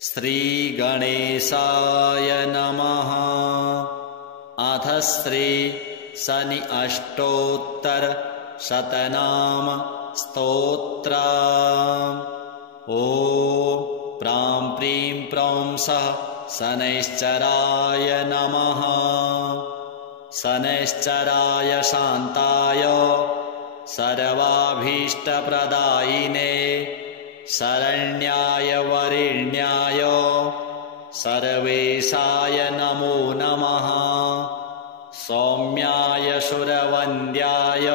श्रीगणेशाय नमः। अथ श्री शनि अष्टोत्तर शतनाम स्तोत्र। ॐ प्रां प्रीं प्रौं सः शनैश्चराय नमः। शनैश्चराय शान्ताय सर्वाभीष्टप्रदायिने शरण्याय वरेण्याय सर्वेशाय नमो नमः। सौम्याय सुरवन्द्याय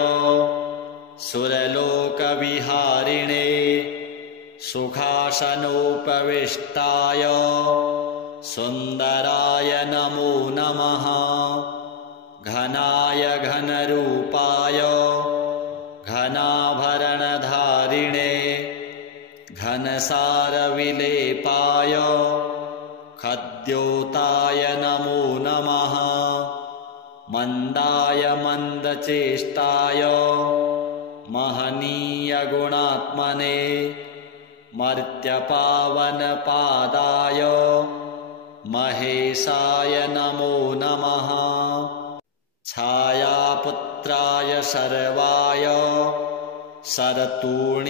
सुरलोकविहारिणे सुखासनोपविष्टाय सुन्दराय नमो नमः। घनाय घनरूपाय घनाभरणधारिणे घनसारविलेपाय खद्योताय नमो नमः। मन्दाय मन्दचेष्टाय महनीयगुणात्मने मर्त्यपावनपादाय महेशाय नमो नमः। छायापुत्राय सर्वाय शरतूणीरधारिणे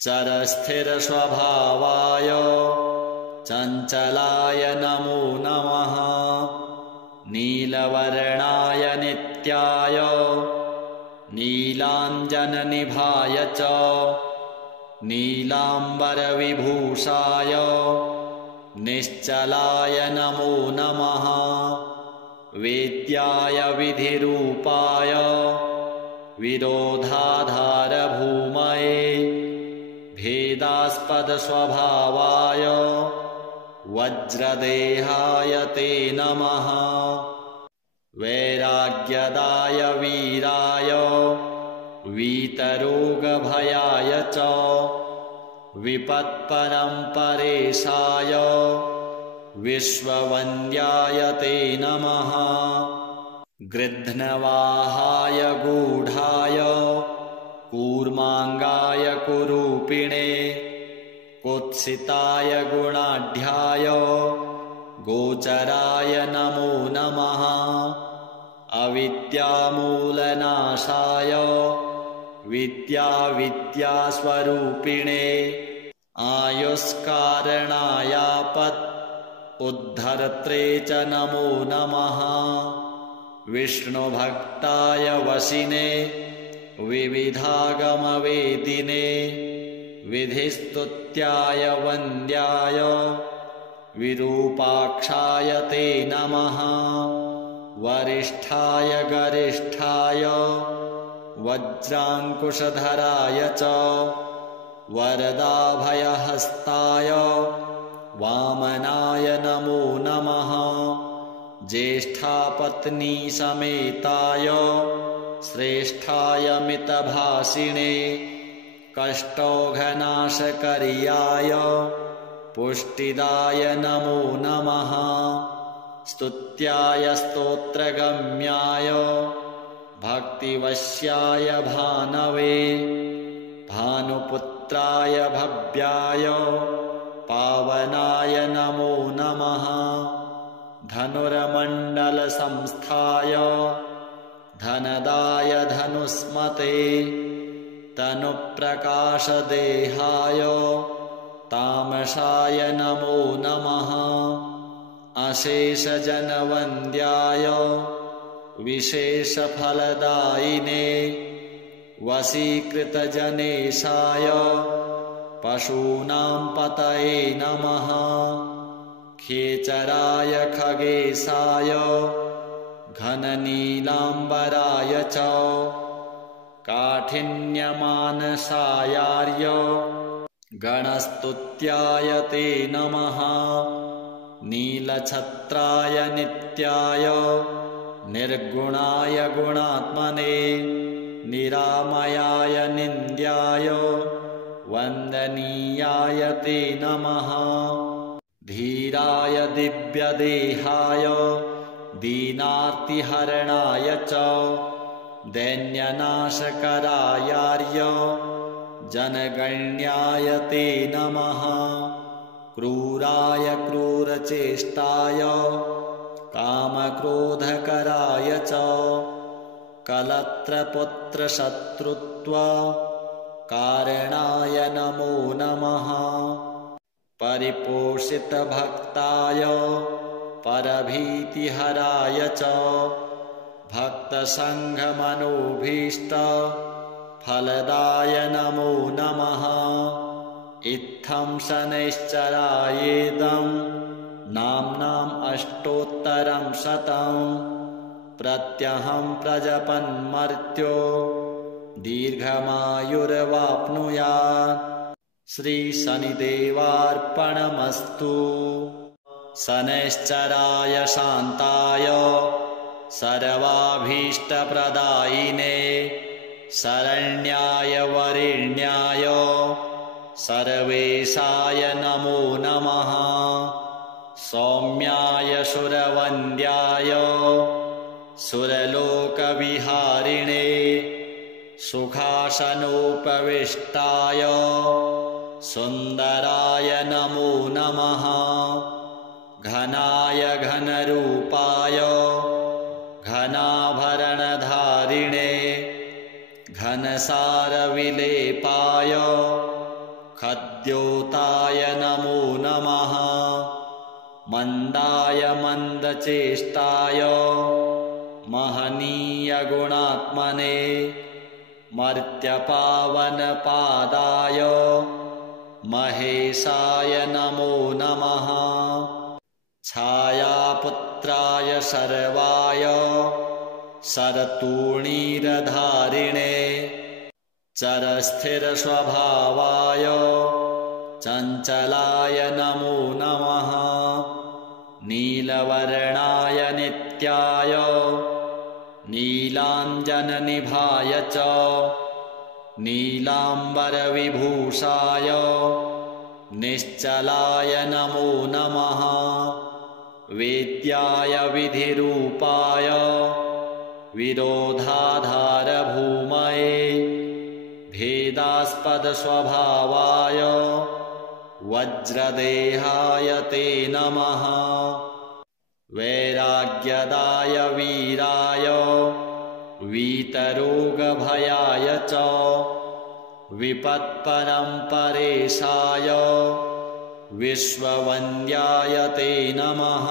चरस्थिरस्वभावाय चञ्चलाय नमो नमः। नीलवर्णाय नित्याय नीलाञ्जननिभाय च नीलाम्बरविभूषाय निश्चलाय नमो नमः। वेद्याय विधिरूपाय विरोधाधारभूमये भेदास्पदस्वभावाय वज्रदेहाय ते नमः। वैराग्यदाय वीराय वीतरोगभयाय च विपत्परम्परेशाय विश्ववन्द्याय ते नमः। गृध्नवाहाय गूढाय कूर्माङ्गाय कुरूपिणे कुत्सिताय गुणाढ्याय गोचराय नमो नमः। अविद्यामूलनाशाय विद्यास्वरूपिणे आयुष्कारणायापत् उद्धर्त्रे च नमो नमः। विष्णुभक्ताय वशिने विविधागमवेदिने विधिस्तुत्याय वन्द्याय विरूपाक्षाय ते नमः। वरिष्ठाय गरिष्ठाय वज्राङ्कुशधराय च वरदाभयहस्ताय वामनाय नमो नमः। ज्येष्ठापत्नीसमेताय श्रेष्ठाय मितभाषिणे कष्टौघनाशकर्याय पुष्टिदाय नमो नमः। स्तुत्याय स्तोत्रगम्याय भक्तिवश्याय भानवे भानुपुत्राय भव्याय पावनाय नमो नमः। धनुर्मण्डलसंस्थाय धनदाय धनुष्मते तनुप्रकाशदेहाय तामसाय नमो नमः। अशेषजनवन्द्याय विशेषफलदायिने वशीकृतजनेशाय पशूनां पतये नमः। खेचराय खगेशाय घननीलाम्बराय च काठिन्यमानसायार्य गणस्तुत्याय ते नमः। नीलछत्राय नित्याय निर्गुणाय गुणात्मने निरामयाय निन्द्याय वन्दनीयाय ते नमः। धीराय दिव्यदेहाय दीनार्तिहरणाय च दैन्यनाशकरायार्य जनगण्याय ते नमः। क्रूराय क्रूरचेष्टाय कामक्रोधकराय च कलत्रपुत्रशत्रुत्व कारणाय नमो नमः। परिपोषितभक्ताय परभीतिहराय च भक्तसङ्घमनोभीष्ट फलदाय नमो नमः। इत्थं शनैश्चरायेदं नाम्नाम् अष्टोत्तरं शतं प्रत्यहं प्रजपन्मर्त्यो दीर्घमायुर्वाप्नुयात्। श्रीशनिदेवार्पणमस्तु। शनैश्चराय शान्ताय सर्वाभीष्टप्रदायिने शरण्याय वरेण्याय सर्वेशाय नमो नमः। सौम्याय सुरवन्द्याय सुरलोकविहारिणे सुखासनोपविष्टाय सुन्दराय नमो नमः। घनाय घनरूपाय घनाभरणधारिणे घनसारविलेपाय खद्योताय नमो नमः। मन्दाय मन्दचेष्टाय महनीयगुणात्मने मर्त्यपावनपादाय महेशाय नमो नमः। छायापुत्राय सर्वाय शरतूणीरधारिणे चरस्थिरस्वभावाय चञ्चलाय नमो नमः। नीलवर्णाय नित्याय नीलाञ्जननिभाय च नीलाम्बरविभूषाय निश्चलाय नमो नमः। वेद्याय विधिरूपाय विरोधाधारभूमये भेदास्पदस्वभावाय वज्रदेहाय ते नमः। वैराग्यदाय वीराय वीतरोगभयाय च विपत्परम्परेशाय विश्ववन्द्याय ते नमः।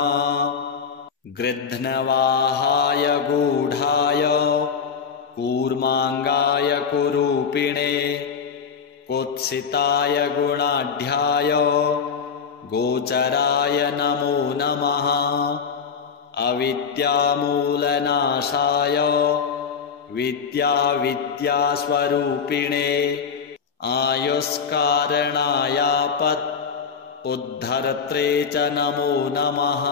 गृध्नवाहाय गूढाय कूर्माङ्गाय कुरूपिणे कुत्सिताय गुणाढ्याय गोचराय नमो नमः। अविद्यामूलनाशाय विद्यास्वरूपिणे आयुष्कारणायापत् उद्धर्त्रे च नमो नमः।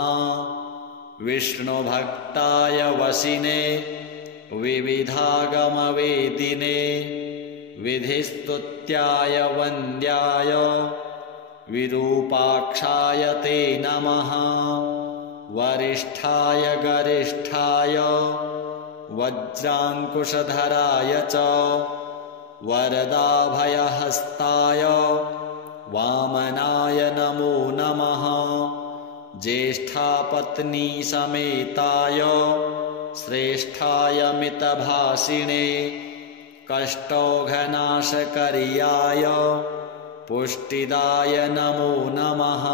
विष्णुभक्ताय वशिने विविधागमवेदिने विधिस्तुत्याय वन्द्याय विरूपाक्षाय ते नमः। वरिष्ठाय गरिष्ठाय वज्राङ्कुशधराय च वरदाभयहस्ताय वामनाय नमो नमः। ज्येष्ठापत्नीसमेताय श्रेष्ठाय मितभाषिणे कष्टौघनाशकर्याय पुष्टिदाय नमो नमः।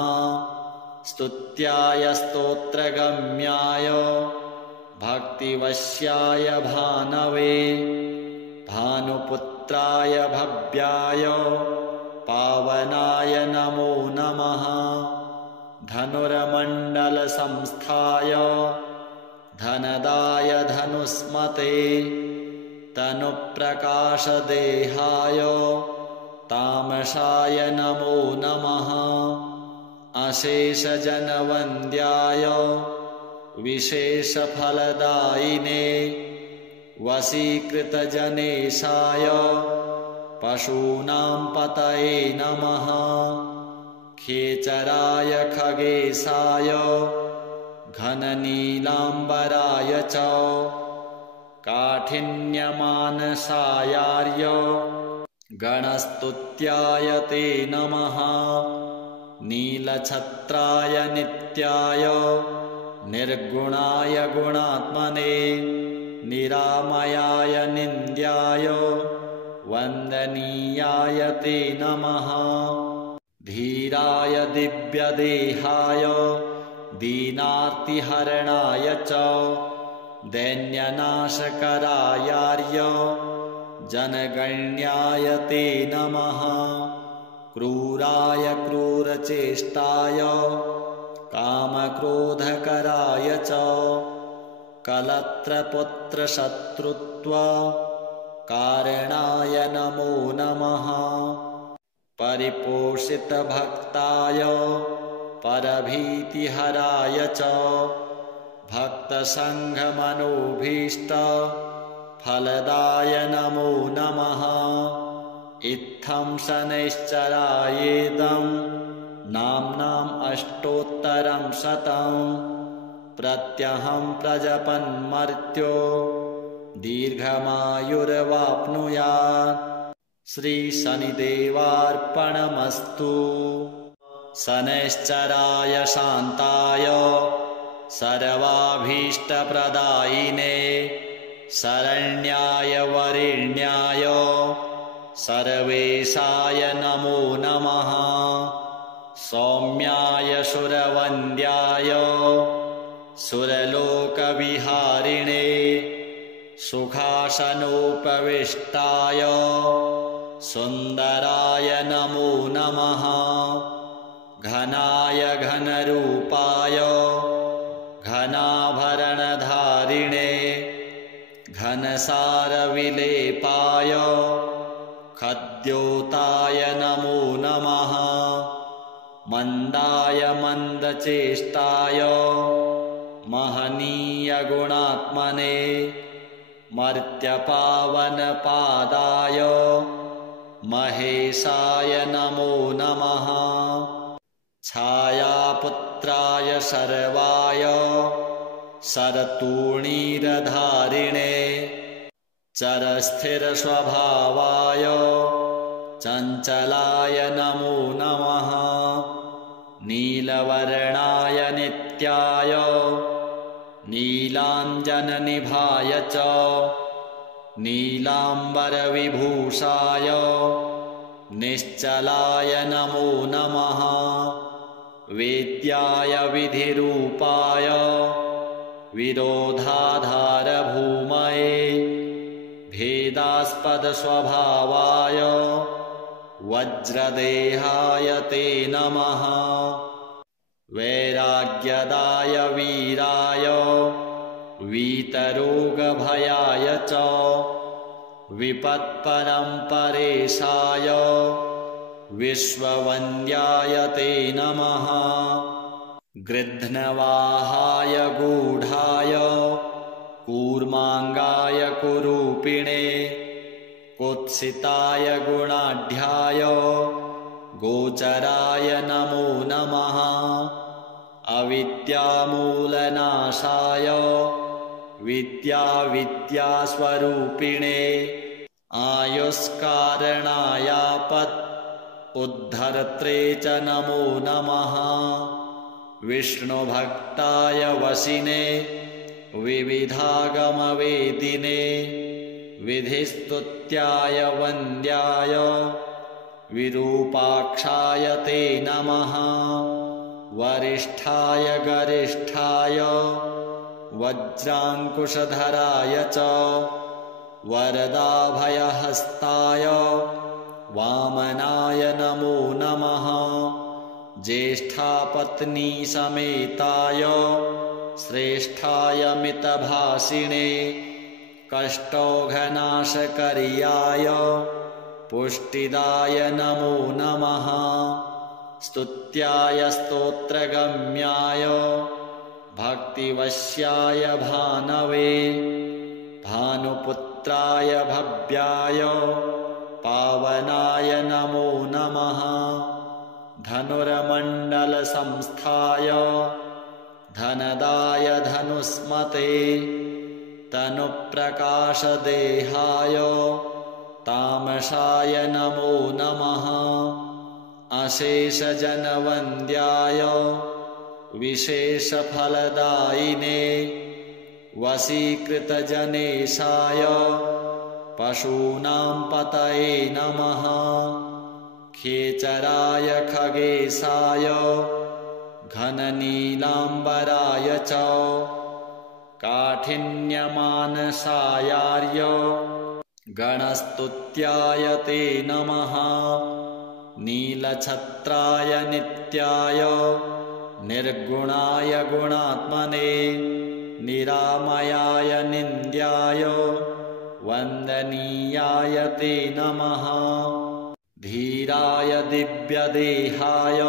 स्तुत्याय स्तोत्रगम्याय भक्तिवश्याय भानवे भानुपुत्राय भव्याय पावनाय नमो नमः। धनुर्मण्डलसंस्थाय धनदाय धनुष्मते तनुप्रकाशदेहाय तामसाय नमो नमः। अशेषजनवन्द्याय विशेषफलदायिने वशीकृतजनेशाय पशूनां पतये नमः। खेचराय खगेशाय घननीलाम्बराय च काठिन्यमानसायार्य गणस्तुत्याय ते नमः नीलछत्राय नित्याय निर्गुणाय गुणात्मने निरामयाय निन्द्याय वन्दनीयाय ते नमः धीराय दिव्यदेहाय दीनार्तिहरणाय च दैन्यनाशकरायार्य जनगण्याय ते नमः क्रूराय क्रूरचेष्टाय कामक्रोधकराय च कलत्रपुत्रशत्रुत्व कारणाय नमो नमः परिपोषितभक्ताय परभीतिहराय च भक्तसङ्घमनोभीष्ट फलदाय नमो नमः इत्थं शनैश्चरायेदं नाम्नाम् अष्टोत्तरं शतं प्रत्यहं प्रजपन्मर्त्यो दीर्घमायुर्वाप्नुयात् श्रीशनिदेवार्पणमस्तु शनैश्चराय शान्ताय सर्वाभीष्टप्रदायिने शरण्याय वरेण्याय सर्वेशाय नमो नमः सौम्याय सुरवन्द्याय सुरलोकविहारिणे सुखासनोपविष्टाय सुन्दराय नमो नमः घनाय घनरूपाय घनाभरणधारिणे घनसारविलेपाय खद्योताय नमो नमः मन्दाय मन्दचेष्टाय महनीयगुणात्मने मर्त्यपावनपादाय महेशाय नमो नमः छायापुत्राय सर्वाय शरतूणीरधारिणे चरस्थिरस्वभावाय चञ्चलाय नमो नमः नीलवर्णाय नित्याय नीलाञ्जननिभाय च नीलाम्बरविभूषाय निश्चलाय नमो नमः वेद्याय विधिरूपाय विरोधाधारभूमये भेदास्पदस्वभावाय वज्रदेहाय ते नमः वैराग्यदाय वीराय वीतरोगभयाय च विपत्परम्परेशाय विश्ववन्द्याय ते नमः गृध्नवाहाय गूढाय कूर्माङ्गाय कुरूपिणे कुत्सिताय गुणाढ्याय गोचराय नमो नमः अविद्यामूलनाशाय विद्यास्वरूपिणे आयुष्कारणायापत् उद्धर्त्रे च नमो नमः विष्णुभक्ताय वशिने विविधागमवेदिने विधिस्तुत्याय वन्द्याय विरूपाक्षाय ते नमः वरिष्ठाय गरिष्ठाय वज्राङ्कुशधराय च वरदाभयहस्ताय वामनाय नमो नमः ज्येष्ठापत्नीसमेताय श्रेष्ठाय मितभाषिणे कष्टौघनाशकर्याय पुष्टिदाय नमो नमः स्तुत्याय स्तोत्रगम्याय भक्तिवश्याय भानवे भानुपुत्राय भव्याय पावनाय नमो नमः धनुर्मण्डलसंस्थाय धनदाय धनुष्मते तनुप्रकाशदेहाय तामसाय नमो नमः। अशेषजनवन्द्याय विशेषफलदायिने वशीकृतजनेशाय पशूनां पतये नमः। खेचराय खगेशाय घननीलाम्बराय च काठिन्यमानसायार्य गणस्तुत्याय ते नमः। नीलछत्राय नित्याय निर्गुणाय गुणात्मने निरामयाय निन्द्याय वन्दनीयाय ते नमः। धीराय दिव्यदेहाय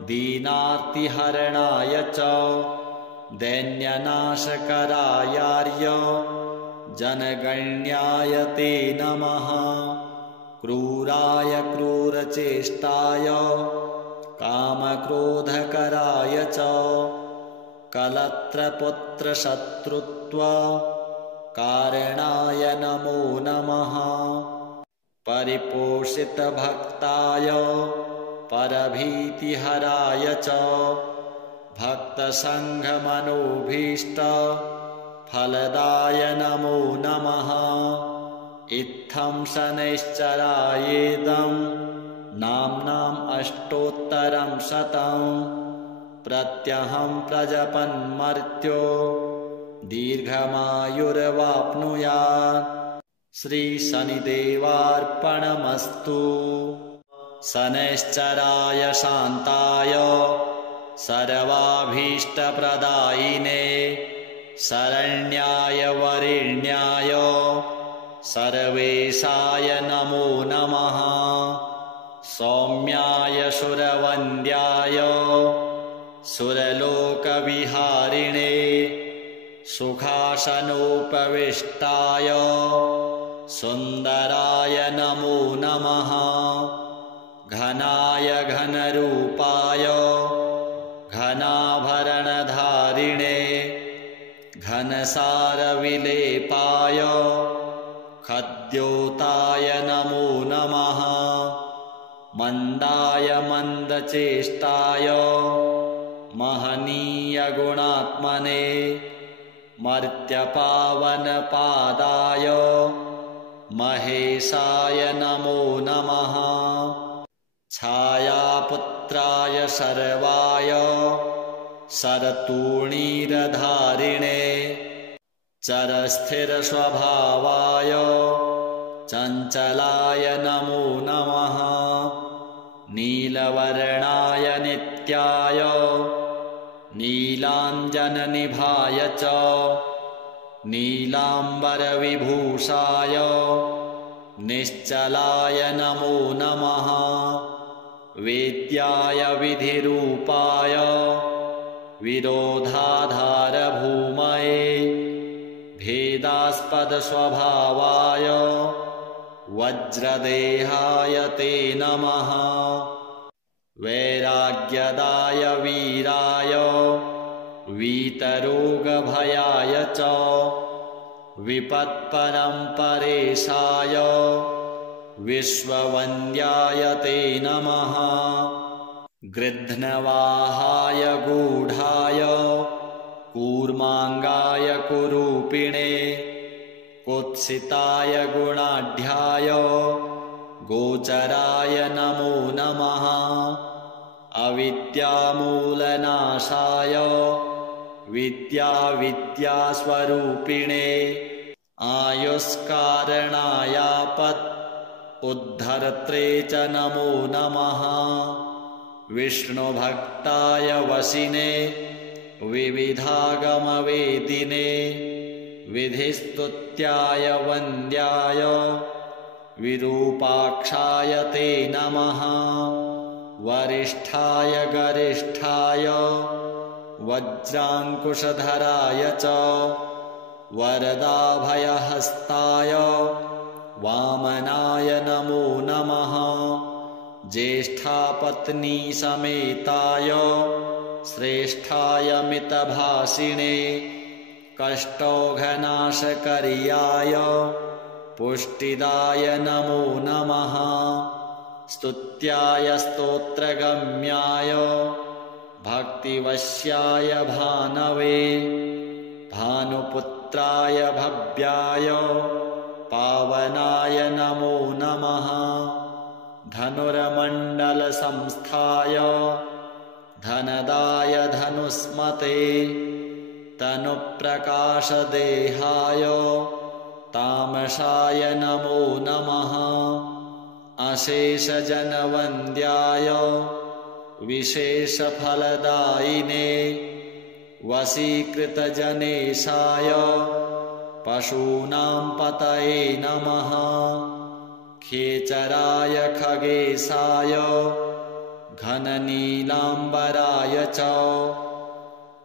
दीनार्तिहरणाय च दैन्यनाशकरायार्य जनगण्याय ते नमः। क्रूराय क्रूरचेष्टाय कामक्रोधकराय च कलत्रपुत्रशत्रुत्व कारणाय नमो नमः। परिपोषितभक्ताय परभीतिहराय च भक्तसङ्घमनोभीष्ट फलदाय नमो नमः। इत्थं शनैश्चरायेदं नाम्नाम् अष्टोत्तरं शतं प्रत्यहं प्रजपन्मर्त्यो दीर्घमायुर्वाप्नुयात्। श्रीशनिदेवार्पणमस्तु। शनैश्चराय शान्ताय सर्वाभीष्टप्रदायिने शरण्याय वरेण्याय सर्वेशाय नमो नमः। सौम्याय सुरवन्द्याय सुरलोकविहारिणे सुखासनोपविष्टाय सुन्दराय नमो नमः। घनाय घनरूपाय घनाभरणधारिणे घनसारविलेपाय खद्योताय नमो नमः। मन्दाय मन्दचेष्टाय महनीयगुणात्मने मर्त्यपावनपादाय महेशाय नमो नमः। छायापुत्राय सर्वाय शरतूणीरधारिणे चरस्थिरस्वभावाय चञ्चलाय नमो नमः। नीलवर्णाय नित्याय नीलाञ्जननिभाय च नीलाम्बरविभूषाय निश्चलाय नमो नमः। वेद्याय विधिरूपाय विरोधाधारभूमये भेदास्पदस्वभावाय वज्रदेहाय ते नमः। वैराग्यदाय वीराय वीतरोगभयाय च विपत्परम्परेशाय विश्ववन्द्याय ते नमः। गृध्नवाहाय गूढाय कूर्माङ्गाय कुरूपिणे कुत्सिताय गुणाढ्याय गोचराय नमो नमः। अविद्यामूलनाशाय विद्यास्वरूपिणे आयुष्कारणायापत् उद्धर्त्रे च नमो नमः। विष्णुभक्ताय वशिने विविधागमवेदिने विधिस्तुत्याय वन्द्याय विरूपाक्षाय ते नमः। वरिष्ठाय गरिष्ठाय वज्राङ्कुशधराय च वरदाभयहस्ताय वामनाय नमो नमः। ज्येष्ठापत्नीसमेताय श्रेष्ठाय मितभाषिणे कष्टौघनाशकर्याय पुष्टिदाय नमो नमः। स्तुत्याय स्तोत्रगम्याय भक्तिवश्याय भानवे भानुपुत्राय भव्याय पावनाय नमो नमः। धनुर्मण्डलसंस्थाय धनदाय धनुस्मते तनुप्रकाशदेहाय तामसाय नमो नमः। अशेषजनवन्द्याय विशेषफलदायिने वशीकृतजनेशाय पशूनां पतये नमः। खेचराय खगेशाय घननीलाम्बराय च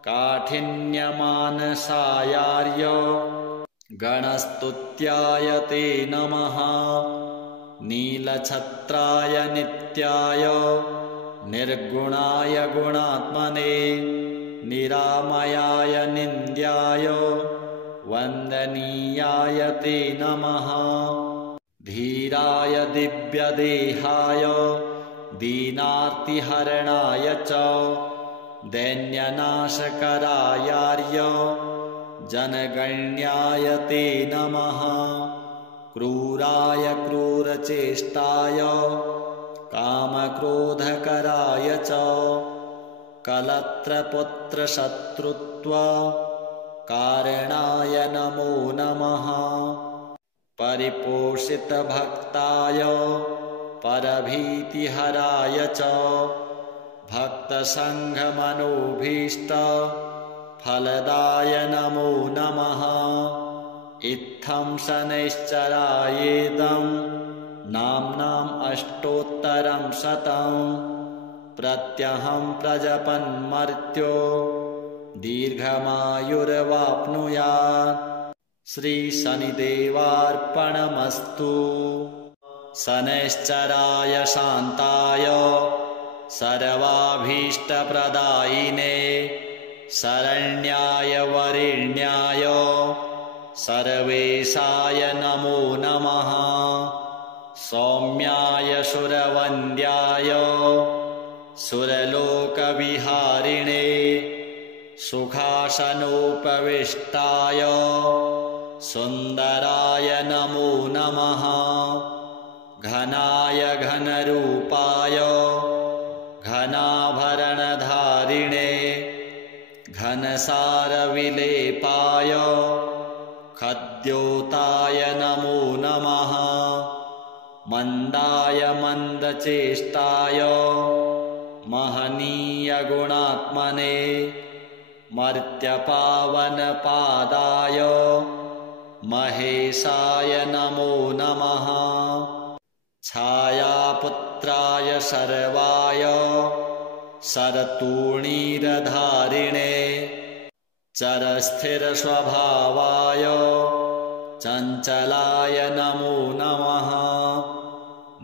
काठिन्यमानसायार्य गणस्तुत्याय ते नमः। नीलछत्राय नित्याय निर्गुणाय गुणात्मने निरामयाय निन्द्याय वन्दनीयाय ते नमः। धीराय दिव्यदेहाय दीनार्तिहरणाय च दैन्यनाशकरायार्य जनगण्याय ते नमः। क्रूराय क्रूरचेष्टाय कामक्रोधकराय च कलत्रपुत्रशत्रुत्व कारणाय नमो नमः। परिपोषितभक्ताय परभीतिहराय च भक्तसङ्घमनोभीष्ट फलदाय नमो नमः। इत्थं शनैश्चरायेदं नाम्नाम् अष्टोत्तरं शतं प्रत्यहं प्रजपन्मर्त्यो दीर्घमायुर्वाप्नुयात्। श्रीशनिदेवार्पणमस्तु। शनैश्चराय शान्ताय सर्वाभीष्टप्रदायिने शरण्याय वरेण्याय सर्वेशाय नमो नमः। सौम्याय सुरवन्द्याय सुरलोकविहारिणे सुखासनोपविष्टाय सुन्दराय नमो नमः। घनाय घनरूपाय घनाभरणधारिणे घनसारविलेपाय खद्योताय नमो नमः। मन्दाय मन्दचेष्टाय महनीयगुणात्मने मर्त्यपावनपादाय महेशाय नमो नमः। छायापुत्राय सर्वाय शरतूणीरधारिणे चरस्थिरस्वभावाय चञ्चलाय नमो नमः।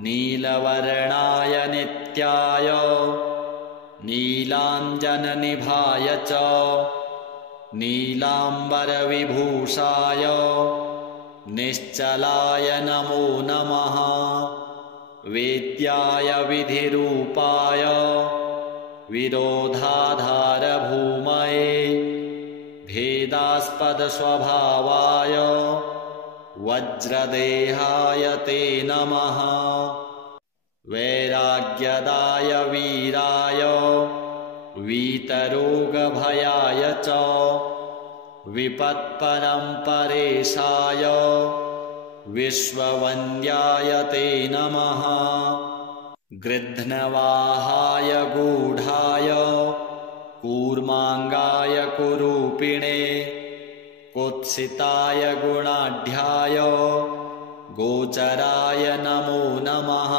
नीलवर्णाय नित्याय नीलाञ्जननिभाय च नीलाम्बरविभूषाय निश्चलाय नमो नमः। वेद्याय विधिरूपाय विरोधाधारभूमये भेदास्पदस्वभावाय वज्रदेहाय ते नमः। वैराग्यदाय वीराय वीतरोगभयाय च विपत्परम्परेशाय विश्ववन्द्याय ते नमः। गृध्नवाहाय गूढाय कूर्माङ्गाय कुरूपिणे कुत्सिताय गुणाढ्याय गोचराय नमो नमः।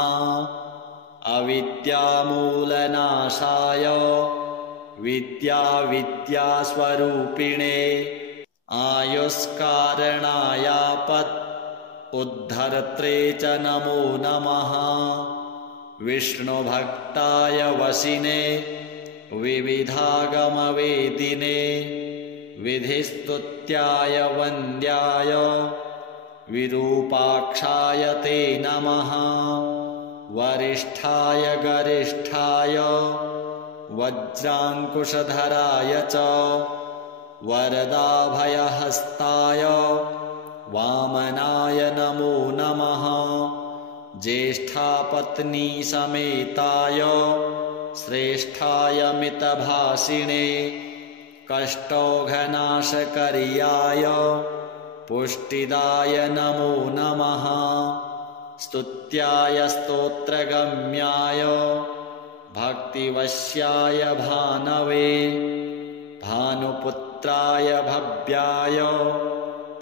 अविद्यामूलनाशाय विद्यास्वरूपिणे आयुष्कारणायापत् उद्धर्त्रे च नमो नमः। विष्णुभक्ताय वशिने विविधागमवेदिने विधिस्तुत्याय वन्द्याय विरूपाक्षाय ते नमः वरिष्ठाय गरिष्ठाय वज्राङ्कुशधराय च वरदाभयहस्ताय वामनाय नमो नमः ज्येष्ठापत्नीसमेताय श्रेष्ठाय मितभाषिणे कष्टौघनाशकर्याय पुष्टिदाय नमो नमः स्तुत्याय स्तोत्रगम्याय भक्तिवश्याय भानवे भानुपुत्राय भव्याय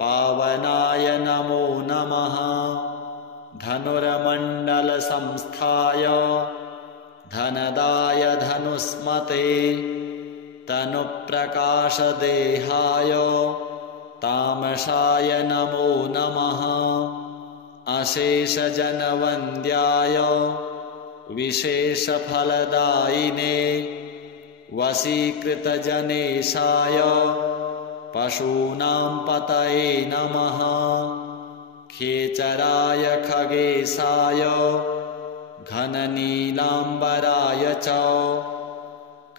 पावनाय नमो नमः धनुर्मण्डलसंस्थाय धनदाय धनुस्मते तनुप्रकाशदेहाय तामसाय नमो नमः अशेषजनवन्द्याय विशेषफलदायिने वशीकृतजनेशाय पशूनां पतये नमः खेचराय खगेशाय घननीलाम्बराय च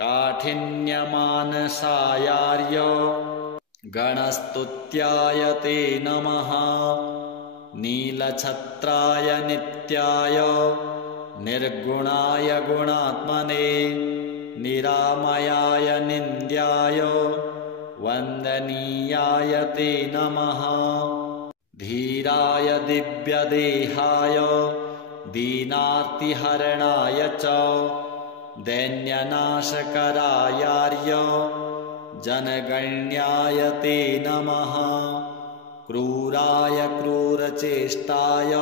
काठिन्यमानसायार्य गणस्तुत्याय ते नमः नीलछत्राय नित्याय निर्गुणाय गुणात्मने निरामयाय निन्द्याय वन्दनीयाय ते नमः धीराय दिव्यदेहाय दीनार्तिहरणाय च दैन्यनाशकरायार्य जनगण्याय ते नमः क्रूराय क्रूरचेष्टाय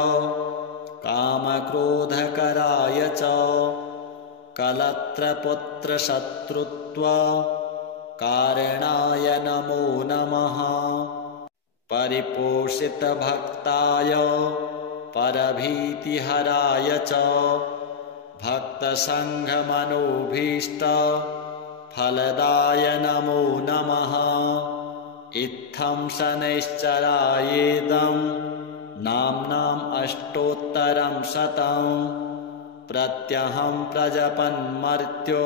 कामक्रोधकराय च कलत्रपुत्रशत्रुत्व कारणाय नमो नमः परिपोषितभक्ताय परभीतिहराय च भक्तसङ्घमनोभीष्ट फलदाय नमो नमः इत्थं शनैश्चरायेदं नाम्नाम् अष्टोत्तरं शतं प्रत्यहं प्रजपन्मर्त्यो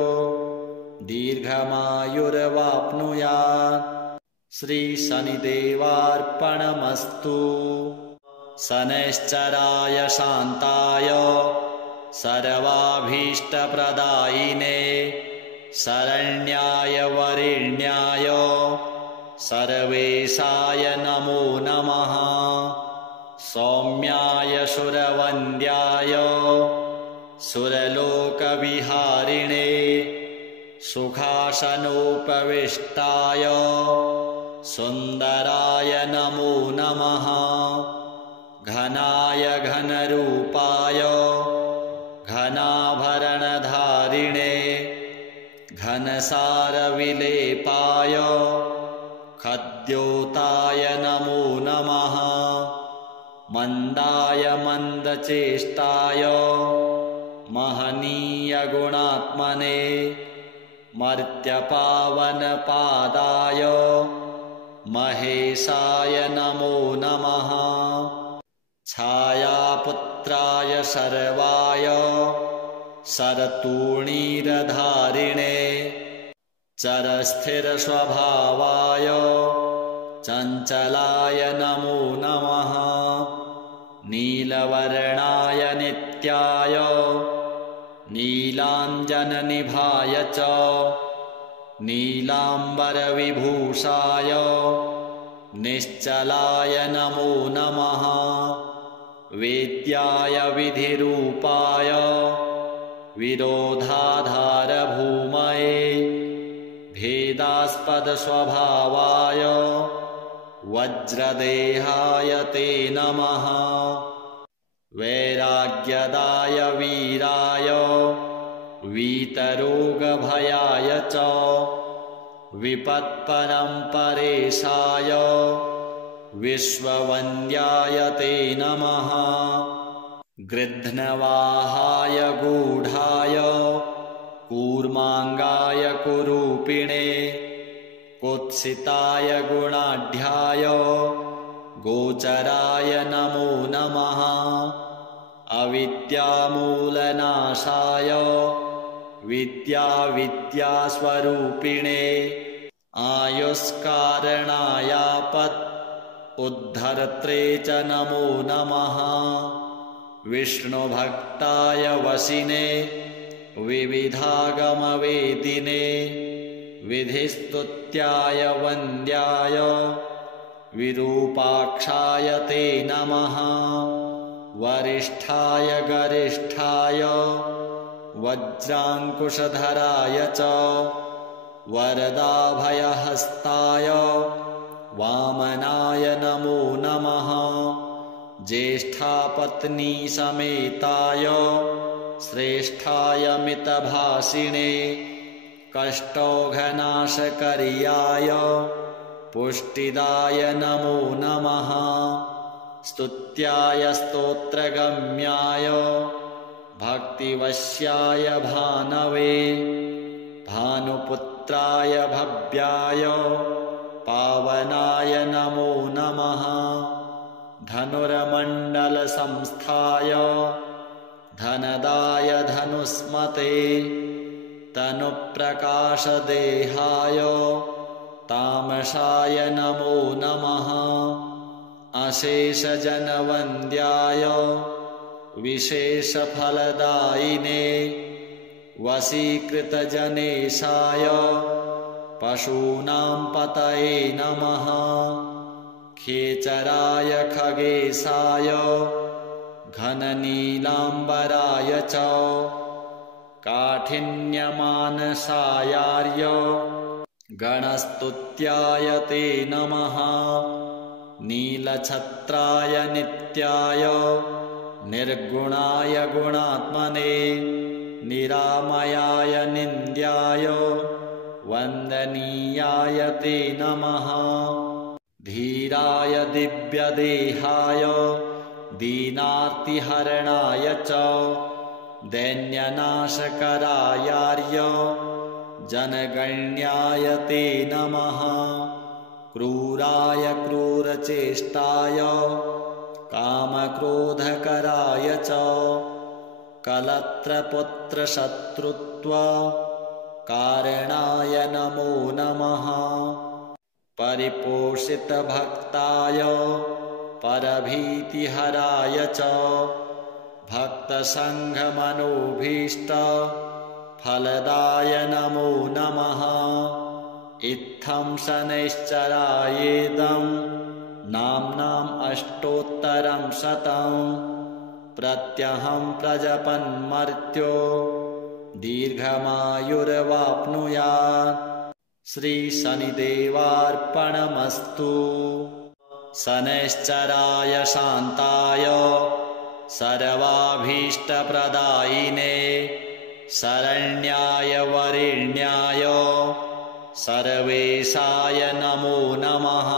दीर्घमायुर्वाप्नुयात् श्रीशनिदेवार्पणमस्तु शनैश्चराय शान्ताय सर्वाभीष्टप्रदायिने शरण्याय वरेण्याय सर्वेशाय नमो नमः सौम्याय सुरवन्द्याय सुरलोकविहारिणे सुखासनोपविष्टाय सुन्दराय नमो नमः घनाय घनरूपाय घनाभरणधारिणे घनसारविलेपाय खद्योताय नमो नमः मन्दाय मन्दचेष्टाय महनीयगुणात्मने मर्त्यपावनपादाय महेशाय नमो नमः छायापुत्राय सर्वाय शरतूणीरधारिणे चरस्थिरस्वभावाय चञ्चलाय नमो नमः नीलवर्णाय नित्याय नीलाञ्जननिभाय च नीलाम्बरविभूषाय निश्चलाय नमो नमः वेद्याय विधिरूपाय विरोधाधारभूमये भेदास्पदस्वभावाय वज्रदेहाय ते नमः वैराग्यदाय वीराय वीतरोगभयाय च विपत्परम्परेशाय विश्ववन्द्याय ते नमः गृध्नवाहाय गूढाय कूर्माङ्गाय कुरूपिणे कुत्सिताय गुणाढ्याय गोचराय नमो नमः अविद्यामूलनाशाय विद्यास्वरूपिणे आयुष्कारणायापत् उद्धर्त्रे च नमो नमः विष्णुभक्ताय वसिने विविधागमवेदिने विधिस्तुत्याय वन्द्याय विरूपाक्षाय ते नमः वरिष्ठाय गरिष्ठाय वज्राङ्कुशधराय च वरदाभयहस्ताय वामनाय नमो नमः ज्येष्ठापत्नीसमेताय श्रेष्ठाय मितभाषिणे कष्टौघनाशकर्याय पुष्टिदाय नमो नमः स्तुत्याय स्तोत्रगम्याय भक्तिवश्याय भानवे भानुपुत्राय भव्याय पावनाय नमो नमः धनुर्मण्डलसंस्थाय धनदाय धनुस्मते तनुप्रकाशदेहाय तामसाय नमो नमः अशेषजनवन्द्याय विशेषफलदायिने वशीकृतजनेशाय पशूनां पतये नमः खेचराय खगेशाय घननीलाम्बराय च काठिन्यमानसायार्य गणस्तुत्याय ते नमः नीलछत्राय नित्याय निर्गुणाय गुणात्मने निरामयाय निन्द्याय वन्दनीयाय ते नमः धीराय दिव्यदेहाय दीनार्तिहरणाय च दैन्यनाशकरायार्य जनगण्याय ते नमः क्रूराय क्रूरचेष्टाय कामक्रोधकराय च कलत्रपुत्रशत्रुत्व कारणाय नमो नमः परिपोषितभक्ताय परभीतिहराय च भक्तसङ्घमनोभीष्ट फलदाय नमो नमः इत्थं शनैश्चरायेदं नाम्नाम् अष्टोत्तरं शतं प्रत्यहं प्रजपन्मर्त्यो दीर्घमायुर्वाप्नुयात् श्रीशनिदेवार्पणमस्तु शनैश्चराय शान्ताय सर्वाभीष्टप्रदायिने शरण्याय वरेण्याय सर्वेशाय नमो नमः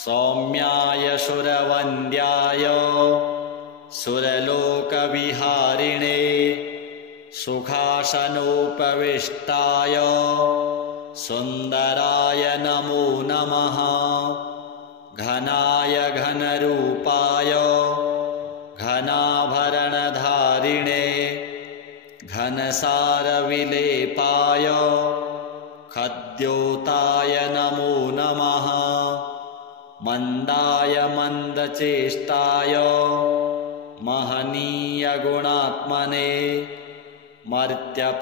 सौम्याय सुरवन्द्याय सुरलोकविहारिणे सुखासनोपविष्टाय सुन्दराय नमो नमः घनाय घनरूपाय घनाभरणधारिणे घनसारविलेपाय खद्योताय नमो नमः मन्दाय मन्दचेष्टाय महनीयगुणात्मने मर्त्यपावनपादाय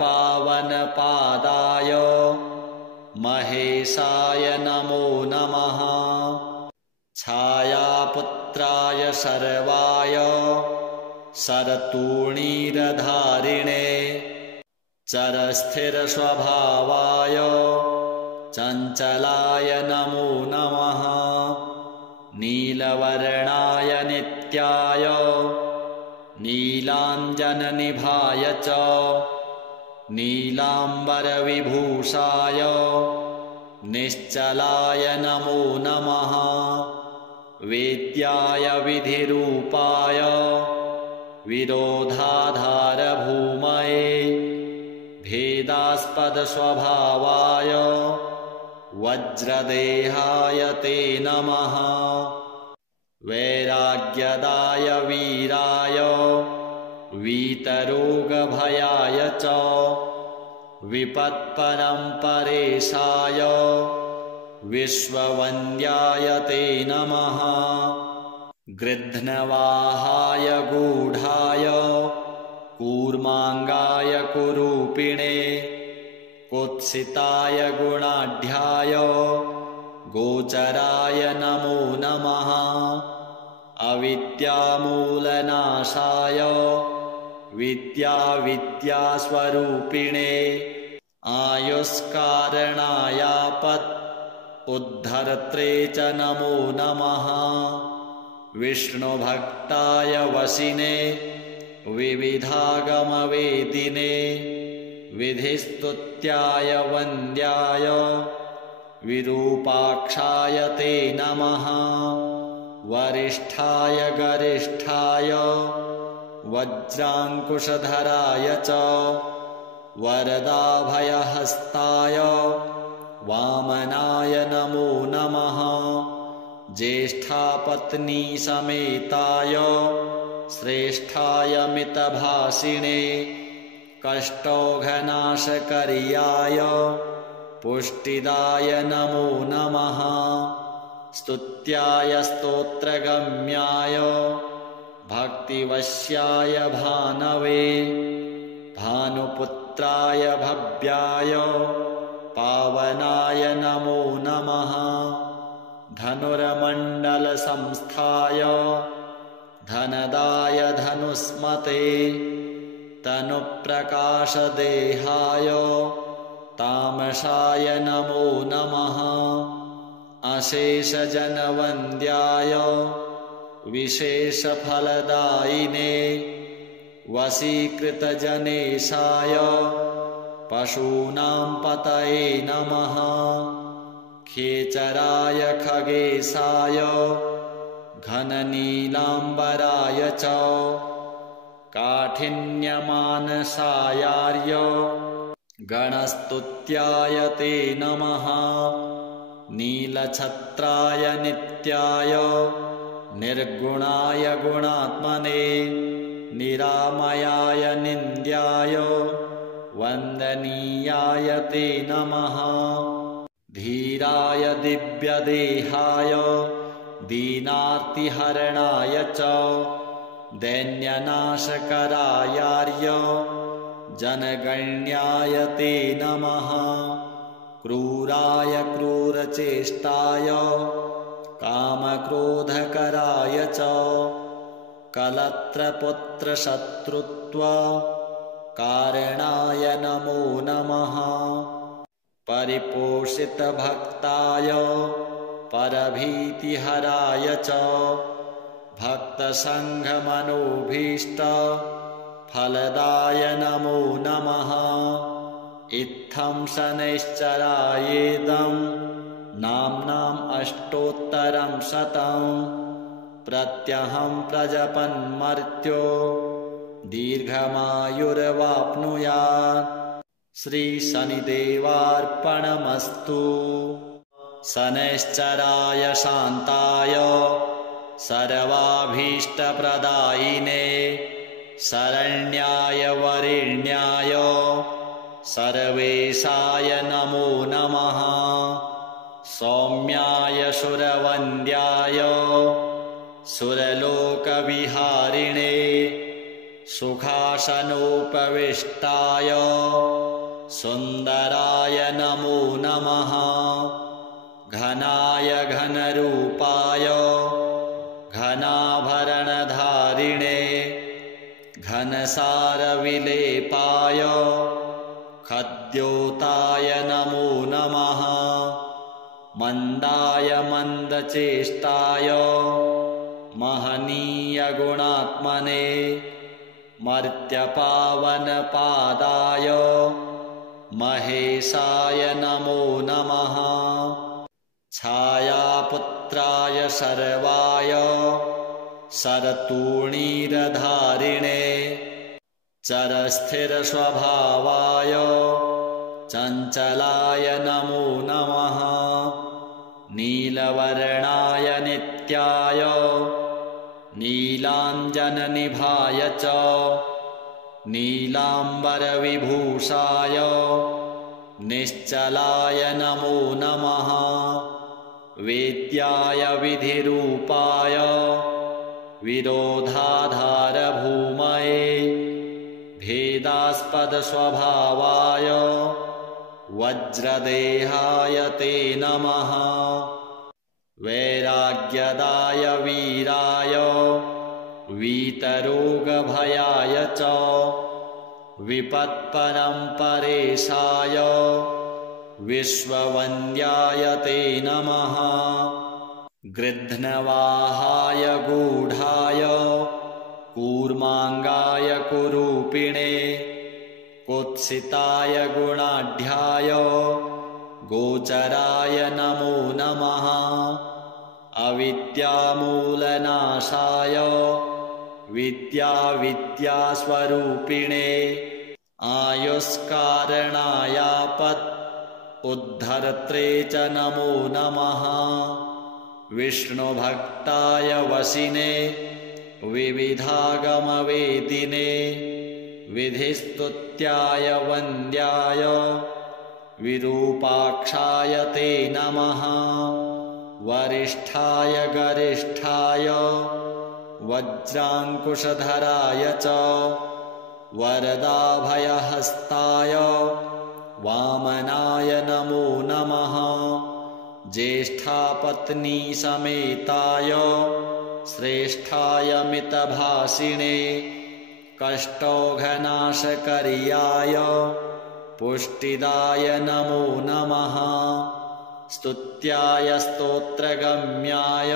महेशाय नमो नमः छायापुत्राय सर्वाय शरतूणीरधारिणे चरस्थिरस्वभावाय चञ्चलाय नमो नमः नीलवर्णाय नित्याय नीलाञ्जननिभाय च नीलाम्बरविभूषाय निश्चलाय नमो नमः वेद्याय विधिरूपाय विरोधाधारभूमये भेदास्पदस्वभावाय वज्रदेहाय ते नमः वैराग्यदाय वीराय वीतरोगभयाय च विपत्परम्परेशाय विश्ववन्द्याय ते नमः। गृध्नवाहाय गूढाय कूर्माङ्गाय कुरूपिणे कुत्सिताय गुणाढ्याय गोचराय नमो नमः। अविद्यामूलनाशाय विद्यास्वरूपिणे आयुष्कारणायापत् उद्धर्त्रे च नमो नमः। विष्णुभक्ताय वशिने विविधागमवेदिने विधिस्तुत्याय वन्द्याय विरूपाक्षाय ते नमः। वरिष्ठाय गरिष्ठाय वज्राङ्कुशधराय च वरदाभयहस्ताय वामनाय नमो नमः। ज्येष्ठापत्नीसमेताय श्रेष्ठाय मितभाषिणे कष्टौघनाशकर्याय पुष्टिदाय नमो नमः। स्तुत्याय स्तोत्रगम्याय भक्तिवश्याय भानवे भानुपुत्राय भव्याय पावनाय नमो नमः। धनुर्मण्डलसंस्थाय धनदाय धनुष्मते तनुप्रकाशदेहाय तामसाय नमो नमः। अशेषजनवन्द्याय विशेषफलदायिने वशीकृतजनेशाय पशूनां पतये नमः। खेचराय खगेशाय घननीलाम्बराय च काठिन्यमानसायार्य गणस्तुत्याय ते नमः। नीलछत्राय नित्याय निर्गुणाय गुणात्मने निरामयाय निन्द्याय वन्दनीयाय ते नमः। धीराय दिव्यदेहाय दीनार्तिहरणाय च दैन्यनाशकरायार्य जनगण्याय ते नमः। क्रूराय क्रूरचेष्टाय कामक्रोधकराय च कलत्रपुत्रशत्रुत्व कारणाय नमो नमः। परिपोषितभक्ताय परभीतिहराय च भक्तसङ्घमनोभीष्ट फलदाय नमो नमः। इत्थं शनैश्चरायेदं नाम्नाम् अष्टोत्तरं शतं प्रत्यहं प्रजपन्मर्त्यो दीर्घमायुर्वाप्नुयात्। श्रीशनिदेवार्पणमस्तु। शनैश्चराय शान्ताय सर्वाभीष्टप्रदायिने शरण्याय वरेण्याय सर्वेशाय नमो नमः। सौम्याय सुरवन्द्याय सुरलोकविहारिणे सुखासनोपविष्टाय सुन्दराय नमो नमः। घनाय घनरूपाय घनाभरणधारिणे घनसारविलेपाय खद्योताय नमो नमः। मन्दाय मन्दचेष्टाय महनीयगुणात्मने मर्त्यपावनपादाय महेशाय नमो नमः। छायापुत्राय सर्वाय शरतूणीरधारिणे चरस्थिरस्वभावाय चञ्चलाय नमो नमः। नीलवर्णाय नित्याय नीलाञ्जननिभाय च नीलाम्बरविभूषाय निश्चलाय नमो नमः। वेद्याय विधिरूपाय विरोधाधारभूमये भेदास्पदस्वभावाय वज्रदेहाय ते नमः। वैराग्यदाय वीराय वीतरोगभयाय च विपत्परम्परेशाय विश्ववन्द्याय ते नमः। गृध्नवाहाय गूढाय कूर्माङ्गाय कुरूपिणे कुत्सिताय गुणाढ्याय गोचराय नमो नमः। अविद्यामूलनाशाय विद्यास्वरूपिणे आयुष्कारणायापत् उद्धर्त्रे च नमो नमः। विष्णुभक्ताय वशिने विविधागमवेदिने विधिस्तुत्याय वन्द्याय विरूपाक्षाय ते नमः। वरिष्ठाय गरिष्ठाय वज्राङ्कुशधराय च वरदाभयहस्ताय वामनाय नमो नमः। ज्येष्ठापत्नीसमेताय श्रेष्ठाय मितभाषिणे कष्टौघनाशकर्याय पुष्टिदाय नमो नमः। स्तुत्याय स्तोत्रगम्याय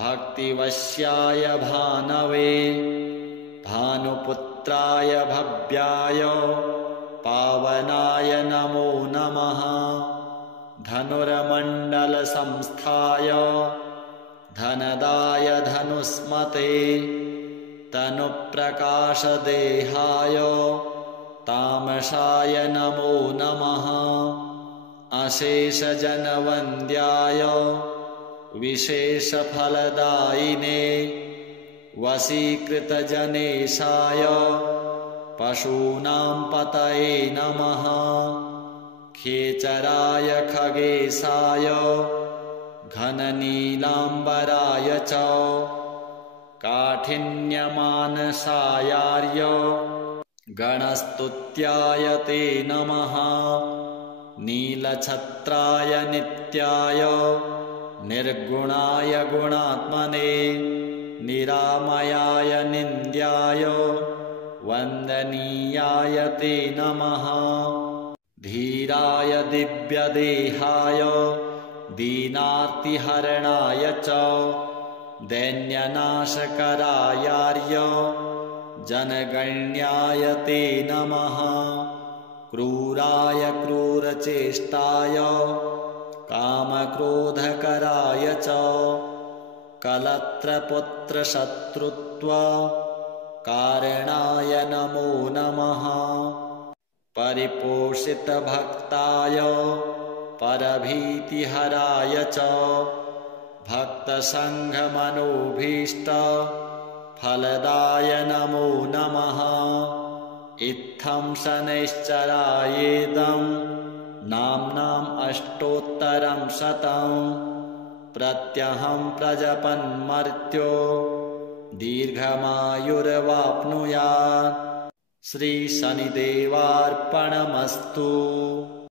भक्तिवश्याय भानवे भानुपुत्राय भव्याय पावनाय नमो नमः। धनुर्मण्डलसंस्थाय धनदाय धनुष्मते तनुप्रकाशदेहाय तामसाय नमो नमः। अशेषजनवन्द्याय विशेषफलदायिने वशीकृतजनेशाय पशूनां पतये नमः। खेचराय खगेशाय घननीलाम्बराय च काठिन्यमानसायार्य गणस्तुत्याय ते नमः। नीलछत्राय नित्याय निर्गुणाय गुणात्मने निरामयाय निन्द्याय वन्दनीयाय ते नमः। धीराय दिव्यदेहाय दीनार्तिहरणाय च दैन्यनाशकरायार्य जनगण्याय ते नमः। क्रूराय क्रूरचेष्टाय कामक्रोधकराय च कलत्रपुत्रशत्रुत्व कारणाय नमो नमः। परिपोषितभक्ताय परभीतिहराय च भक्तसङ्घमनोभीष्ट फलदाय नमो नमः। इत्थं शनैश्चरायेदं नाम्नाम् अष्टोत्तरं शतं प्रत्यहं प्रजपन्मर्त्यो दीर्घमायुर्वाप्नुयात्। श्रीशनिदेवार्पणमस्तु।